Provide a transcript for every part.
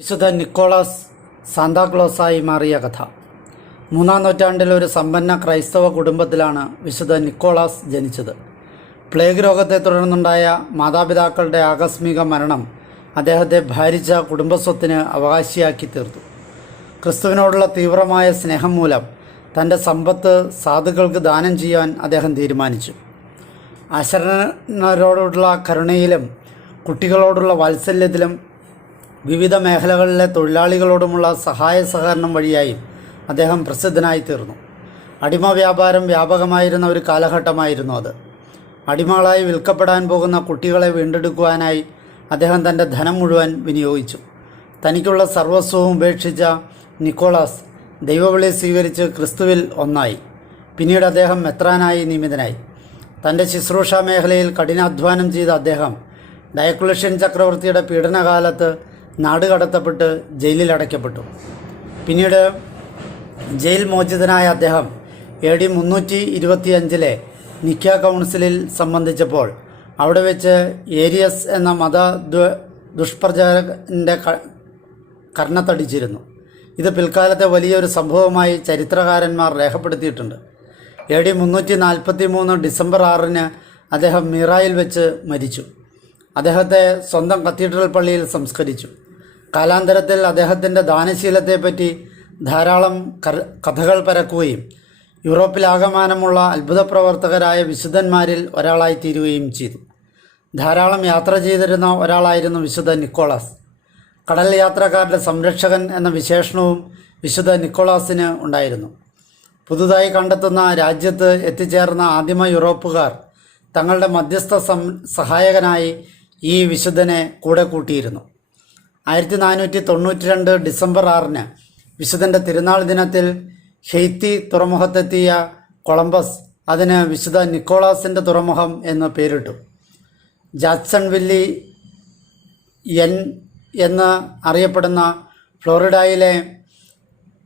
വിശുദ്ധ നിക്കോളാസ് സാന്താക്ലോസായി മാറിയ കഥ. മൂന്നാം നൂറ്റാണ്ടിൽ ഒരു സമ്പന്ന ക്രൈസ്തവ കുടുംബത്തിലാണ് വിശുദ്ധ നിക്കോളാസ് ജനിച്ചത്. പ്ലേഗ് രോഗത്തെ തുടർന്നുണ്ടായ മാതാപിതാക്കളുടെ ആകസ്മിക മരണം അദ്ദേഹത്തെ ഭാരിച്ച കുടുംബസ്വത്തിന് അവകാശിയാക്കി തീർത്തു. ക്രിസ്തുവിനോടുള്ള തീവ്രമായ സ്നേഹം മൂലം തന്റെ സമ്പത്ത് സാധുക്കൾക്ക് ദാനം ചെയ്യാൻ അദ്ദേഹം തീരുമാനിച്ചു. അശരണരോടുള്ള കരുണയിലും കുട്ടികളോടുള്ള വാത്സല്യത്തിലും വിവിധ മേഖലകളിലെ തൊഴിലാളികളോടുമുള്ള സഹായ സഹകരണം വഴിയായും അദ്ദേഹം പ്രസിദ്ധനായിത്തീർന്നു. അടിമ വ്യാപാരം വ്യാപകമായിരുന്ന ഒരു കാലഘട്ടമായിരുന്നു അത്. അടിമകളായി വിൽക്കപ്പെടാൻ പോകുന്ന കുട്ടികളെ വീണ്ടെടുക്കുവാനായി അദ്ദേഹം തന്റെ ധനം മുഴുവൻ വിനിയോഗിച്ചു. തനിക്കുള്ള സർവസ്വവും ഉപേക്ഷിച്ച നിക്കോളാസ് ദൈവവിളി സ്വീകരിച്ച് ക്രിസ്തുവിൽ ഒന്നായി. പിന്നീട് അദ്ദേഹം മെത്രാനായി നിയമിതനായി. തന്റെ ശുശ്രൂഷ മേഖലയിൽ കഠിനാധ്വാനം ചെയ്ത അദ്ദേഹം ഡയക്ലുഷ്യൻ ചക്രവർത്തിയുടെ പീഡനകാലത്ത് നാട് കടത്തപ്പെട്ട് ജയിലിൽ അടയ്ക്കപ്പെട്ടു. പിന്നീട് ജയിൽ മോചിതനായ അദ്ദേഹം എ ഡി മുന്നൂറ്റി ഇരുപത്തിയഞ്ചിലെ നിക്ക കൗൺസിലിൽ സംബന്ധിച്ചപ്പോൾ അവിടെ വെച്ച് ഏരിയസ് എന്ന മത ദുഷ്പ്രചാരന്റെ കർണത്തടിച്ചിരുന്നു. ഇത് പിൽക്കാലത്തെ വലിയൊരു സംഭവമായി ചരിത്രകാരന്മാർ രേഖപ്പെടുത്തിയിട്ടുണ്ട്. എ ഡി മുന്നൂറ്റി നാൽപ്പത്തി മൂന്ന് ഡിസംബർ ആറിന് അദ്ദേഹം മീറായിൽ വെച്ച് മരിച്ചു. അദ്ദേഹത്തെ സ്വന്തം കത്തീഡ്രൽ പള്ളിയിൽ സംസ്കരിച്ചു. കാലാന്തരത്തിൽ അദ്ദേഹത്തിന്റെ ദാനശീലത്തെപ്പറ്റി ധാരാളം കഥകൾ പരക്കുകയും യൂറോപ്പിലാകമാനമുള്ള അത്ഭുത പ്രവർത്തകരായ വിശുദ്ധന്മാരിൽ ഒരാളായി തീരുകയും ചെയ്തു. ധാരാളം യാത്ര ചെയ്തിരുന്ന ഒരാളായിരുന്നു വിശുദ്ധ നിക്കോളാസ്. കടൽ യാത്രക്കാരുടെ സംരക്ഷകൻ എന്ന വിശേഷണവും വിശുദ്ധ നിക്കോളാസിന് ഉണ്ടായിരുന്നു. പുതുതായി കണ്ടെത്തുന്ന രാജ്യത്ത് എത്തിച്ചേർന്ന ആദിമ യൂറോപ്പുകാർ തങ്ങളുടെ മധ്യസ്ഥ സഹായകനായി ഈ വിശുദ്ധനെ കൂടെ കൂട്ടിയിരുന്നു. ആയിരത്തി നാനൂറ്റി തൊണ്ണൂറ്റി രണ്ട് ഡിസംബർ ആറിന് വിശുദ്ധന്റെ തിരുനാൾ ദിനത്തിൽ ഹെയ്ത്തി തുറമുഖത്തെത്തിയ കൊളംബസ് അതിന് വിശുദ്ധ നിക്കോളാസിന്റെ തുറമുഖം എന്ന് പേരിട്ടു. ജാക്സൺ വില്ലി എൻ എന്ന് അറിയപ്പെടുന്ന ഫ്ലോറിഡയിലെ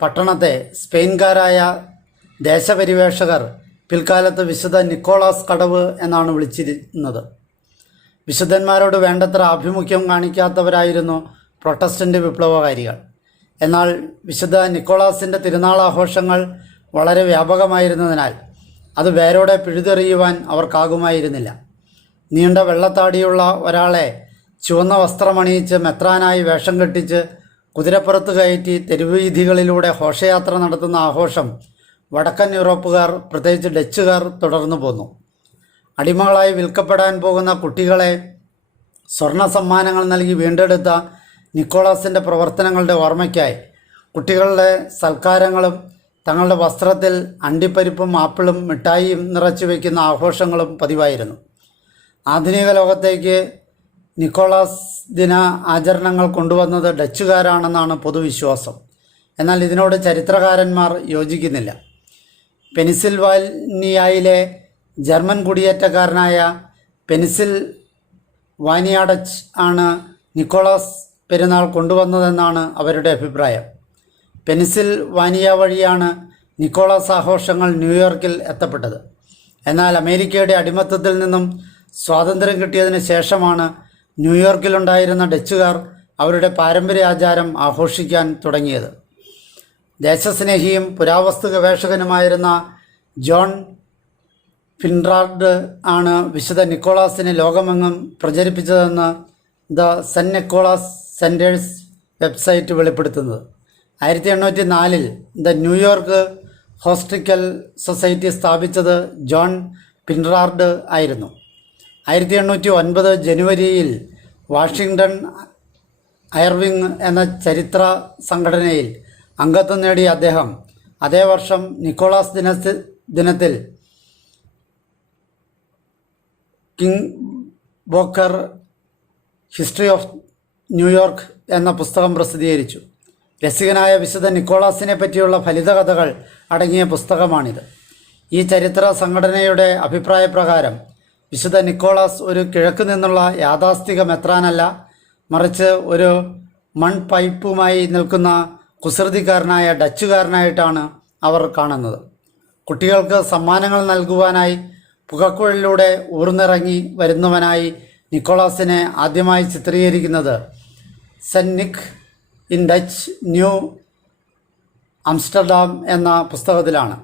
പട്ടണത്തെ സ്പെയിൻകാരായ ദേശപരിവേഷകർ പിൽക്കാലത്ത് വിശുദ്ധ നിക്കോളാസ് കടവ് എന്നാണ് വിളിച്ചിരുന്നത്. വിശുദ്ധന്മാരോട് വേണ്ടത്ര ആഭിമുഖ്യം കാണിക്കാത്തവരായിരുന്നു പ്രൊട്ടസ്റ്റന്റ് വിപ്ലവകാരികൾ. എന്നാൽ വിശുദ്ധ നിക്കോളാസിന്റെ തിരുനാൾ ആഘോഷങ്ങൾ വളരെ വ്യാപകമായിരുന്നതിനാൽ അത് വേരോടെ പിഴുതെറിയുവാൻ അവർക്കാകുമായിരുന്നില്ല. നീണ്ട വെള്ളത്താടിയുള്ള ഒരാളെ ചുവന്ന വസ്ത്രമണിയിച്ച് മെത്രാനായി വേഷം കെട്ടിച്ച് കുതിരപ്പുറത്ത് കയറ്റി തെരുവീഥികളിലൂടെ ഘോഷയാത്ര നടത്തുന്ന ആഘോഷം വടക്കൻ യൂറോപ്പുകാർ പ്രത്യേകിച്ച് ഡച്ചുകാർ തുടർന്നു പോന്നു. അടിമകളായി വിൽക്കപ്പെടാൻ പോകുന്ന കുട്ടികളെ സ്വർണ സമ്മാനങ്ങൾ നൽകി വീണ്ടെടുത്ത നിക്കോളാസിന്റെ പ്രവർത്തനങ്ങളുടെ ഓർമ്മയ്ക്കായി കുട്ടികളുടെ സൽക്കാരങ്ങളും തങ്ങളുടെ വസ്ത്രത്തിൽ അണ്ടിപ്പരിപ്പും ആപ്പിളും മിഠായിയും നിറച്ചു വയ്ക്കുന്ന ആഘോഷങ്ങളും പതിവായിരുന്നു. ആധുനിക ലോകത്തേക്ക് നിക്കോളാസ് ദിന ആചരണങ്ങൾ കൊണ്ടുവന്നത് ഡച്ചുകാരാണെന്നാണ് പൊതുവിശ്വാസം. എന്നാൽ ഇതിനോട് ചരിത്രകാരന്മാർ യോജിക്കുന്നില്ല. പെനിസിൽവാനിയയിലെ ജർമ്മൻ കുടിയേറ്റക്കാരനായ പെനിസിൽ വാനിയാഡച്ച് ആണ് നിക്കോളാസ് പെരുന്നാൾ കൊണ്ടുവന്നതെന്നാണ് അവരുടെ അഭിപ്രായം. പെനിസിൽ വാനിയ വഴിയാണ് നിക്കോളാസ് ആഘോഷങ്ങൾ ന്യൂയോർക്കിൽ എത്തപ്പെട്ടത്. എന്നാൽ അമേരിക്കയുടെ അടിമത്തത്തിൽ നിന്നും സ്വാതന്ത്ര്യം കിട്ടിയതിന് ശേഷമാണ് ന്യൂയോർക്കിലുണ്ടായിരുന്ന ഡച്ചുകാർ അവരുടെ പാരമ്പര്യ ആചാരം ആഘോഷിക്കാൻ തുടങ്ങിയത്. ദേശസ്നേഹിയും പുരാവസ്തു ഗവേഷകനുമായിരുന്ന ജോൺ ഫിൻറാർഡ് ആണ് വിശുദ്ധ നിക്കോളാസിനെ ലോകമെങ്ങും പ്രചരിപ്പിച്ചതെന്ന് the saint Nicholas center's website വെളിപ്പെടുത്തുന്നത്. ആയിരത്തി എണ്ണൂറ്റി നാലിൽ the New York historical society സ്ഥാപിച്ചത് ജോൺ പിൻറാർഡ് ആയിരുന്നു. ആയിരത്തി എണ്ണൂറ്റി ഒൻപത് ജനുവരിയിൽ വാഷിങ്ടൺ അയർവിങ് എന്ന ചരിത്ര സംഘടനയിൽ അംഗത്വം നേടിയ അദ്ദേഹം അതേ വർഷം നിക്കോളാസ് ദിന ദിനത്തിൽ Knickerbocker history of New York എന്ന പുസ്തകം പ്രസിദ്ധീകരിച്ചു. രസികനായ വിശുദ്ധ നിക്കോളാസിനെ പറ്റിയുള്ള ഫലിതകഥകൾ അടങ്ങിയ പുസ്തകമാണിത്. ഈ ചരിത്ര സംഘടനയുടെ അഭിപ്രായപ്രകാരം വിശുദ്ധ നിക്കോളാസ് ഒരു കിഴക്ക് നിന്നുള്ള യാഥാസ്ഥിക മെത്രാനല്ല മറിച്ച് ഒരു മൺപൈപ്പുമായി നിൽക്കുന്ന കുസൃതിക്കാരനായ ഡച്ചുകാരനായിട്ടാണ് അവർ കാണുന്നത്. കുട്ടികൾക്ക് സമ്മാനങ്ങൾ നൽകുവാനായി പുകക്കുഴലിലൂടെ ഊർന്നിറങ്ങി വരുന്നവനായി നിക്കോളാസിനെ ആദ്യമായി ചിത്രീകരിക്കുന്നത് Nick in Dutch New Amsterdam എന്ന പുസ്തകത്തിലാണ്.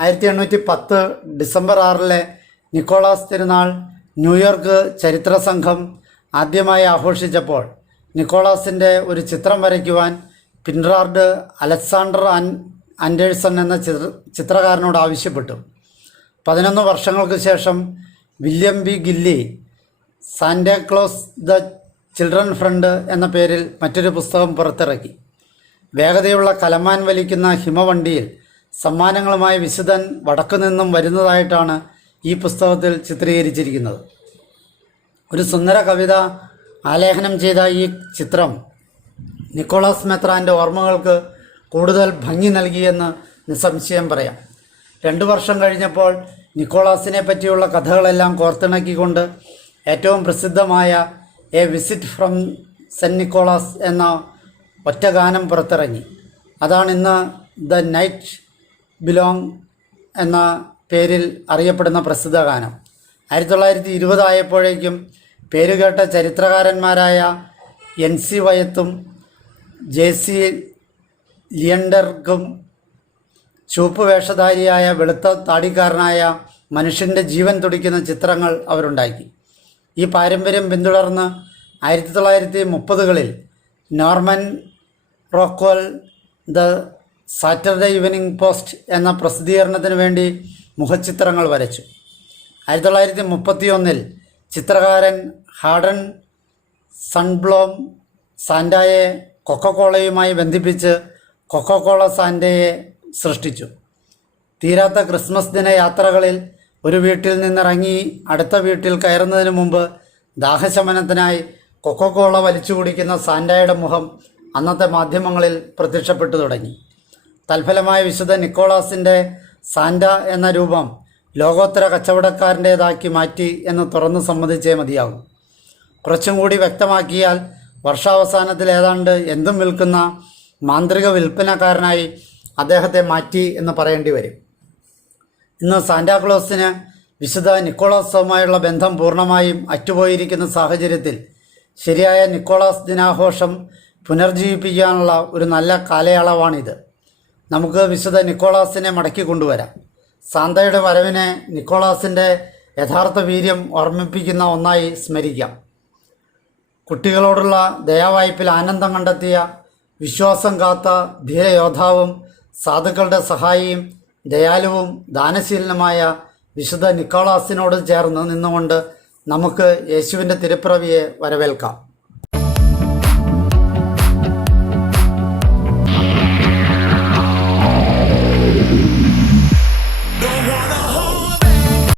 ആയിരത്തി എണ്ണൂറ്റി പത്ത് ഡിസംബർ ആറിലെ നിക്കോളാസ് തിരുനാൾ ന്യൂയോർക്ക് ചരിത്ര സംഘം ആദ്യമായി ആഘോഷിച്ചപ്പോൾ നിക്കോളാസിന്റെ ഒരു ചിത്രം വരയ്ക്കുവാൻ പിൻറാർഡ് അലക്സാണ്ടർ അൻ ആൻഡേഴ്സൺ എന്ന ചിത്ര ചിത്രകാരനോട് ആവശ്യപ്പെട്ടു. പതിനൊന്ന് വർഷങ്ങൾക്ക് ശേഷം William B Gilley Santa Claus the children friend എന്ന പേരിൽ മറ്റൊരു പുസ്തകം പുറത്തിറക്കി. വേഗതയുള്ള കലമാൻ വലിക്കുന്ന ഹിമവണ്ടിയിൽ സമ്മാനങ്ങളുമായി വിശുദ്ധൻ വടക്കു നിന്നും വരുന്നതായിട്ടാണ് ഈ പുസ്തകത്തിൽ ചിത്രീകരിച്ചിരിക്കുന്നത്. ഒരു സുന്ദര കവിത ആലേഖനം ചെയ്ത ഈ ചിത്രം നിക്കോളാസ് മെത്രാന്റെ ഓർമ്മകൾക്ക് കൂടുതൽ ഭംഗി നൽകിയെന്ന് നിസ്സംശയം പറയാം. രണ്ടു വർഷം കഴിഞ്ഞപ്പോൾ നിക്കോളാസിനെ പറ്റിയുള്ള കഥകളെല്ലാം കോർത്തിണക്കിക്കൊണ്ട് ഏറ്റവും പ്രസിദ്ധമായ a visit from Saint Nicholas എന്ന ഒറ്റ ഗാനം പുറത്തിറങ്ങി. അതാണ് ഇന്ന് ദ നൈറ്റ് ബിലോങ് എന്ന പേരിൽ അറിയപ്പെടുന്ന പ്രസിദ്ധ ഗാനം. ആയിരത്തി തൊള്ളായിരത്തി ഇരുപതായപ്പോഴേക്കും പേരുകേട്ട ചരിത്രകാരന്മാരായ എൻ സി വയത്തും ജെ സി ലിയണ്ടർക്കും ചുവപ്പ് വേഷധാരിയായ വെളുത്ത താടിക്കാരനായ മനുഷ്യന്റെ ജീവൻ തുടിക്കുന്ന ചിത്രങ്ങൾ അവരുണ്ടാക്കി. ഈ പാരമ്പര്യം പിന്തുടർന്ന് ആയിരത്തി തൊള്ളായിരത്തി മുപ്പതുകളിൽ Norman Rockwell the Saturday evening post എന്ന പ്രസിദ്ധീകരണത്തിന് വേണ്ടി മുഖചിത്രങ്ങൾ വരച്ചു. ആയിരത്തി തൊള്ളായിരത്തി മുപ്പത്തി ഒന്നിൽ ചിത്രകാരൻ ഹാർഡൻ സൺബ്ലോം സാൻഡായെ കൊക്കക്കോളയുമായി ബന്ധിപ്പിച്ച് കൊക്കക്കോള സാൻഡയെ സൃഷ്ടിച്ചു. തീരാത്ത ക്രിസ്മസ് ദിന യാത്രകളിൽ ഒരു വീട്ടിൽ നിന്നിറങ്ങി അടുത്ത വീട്ടിൽ കയറുന്നതിന് മുമ്പ് ദാഹശമനത്തിനായി കൊക്കോകോള വലിച്ചു കുടിക്കുന്ന സാൻഡായുടെ മുഖം അന്നത്തെ മാധ്യമങ്ങളിൽ പ്രത്യക്ഷപ്പെട്ടു തുടങ്ങി. തൽഫലമായി വിശുദ്ധ നിക്കോളാസിന്റെ സാൻഡ എന്ന രൂപം ലോകോത്തര കച്ചവടക്കാരന്റേതാക്കി മാറ്റി എന്ന് തുറന്നു സമ്മതിച്ചേ മതിയാകും കുറച്ചും കൂടി വ്യക്തമാക്കിയാൽ വർഷാവസാനത്തിൽ ഏതാണ്ട് എന്തും വിൽക്കുന്ന മാന്ത്രിക വിൽപ്പനക്കാരനായി അദ്ദേഹത്തെ മാറ്റി എന്ന് പറയേണ്ടി വരും. ഇന്ന് സാന്റാക്ലോസിന് വിശുദ്ധ നിക്കോളാസുമായുള്ള ബന്ധം പൂർണമായും അറ്റുപോയിരിക്കുന്ന സാഹചര്യത്തിൽ ശരിയായ നിക്കോളാസ് ദിനാഘോഷം പുനർജീവിപ്പിക്കാനുള്ള ഒരു നല്ല കാലയളവാണിത്. നമുക്ക് വിശുദ്ധ നിക്കോളാസിനെ മടക്കി കൊണ്ടുവരാം. സാന്തയുടെ വരവിനെ നിക്കോളാസിന്റെ യഥാർത്ഥ വീര്യം ഓർമ്മിപ്പിക്കുന്ന ഒന്നായി സ്മരിക്കാം. കുട്ടികളോടുള്ള ദയാവായ്പിൽ ആനന്ദം കണ്ടെത്തിയ വിശ്വാസം കാത്ത ധീരയോദ്ധാവും സാധുക്കളുടെ സഹായിയും ദയാലുവും ദാനശീലനുമായ വിശുദ്ധ നിക്കോളാസിനോട് ചേർന്ന് നിന്നുകൊണ്ട് നമുക്ക് യേശുവിന്റെ തിരുപ്പിറവിയെ വരവേൽക്കാം.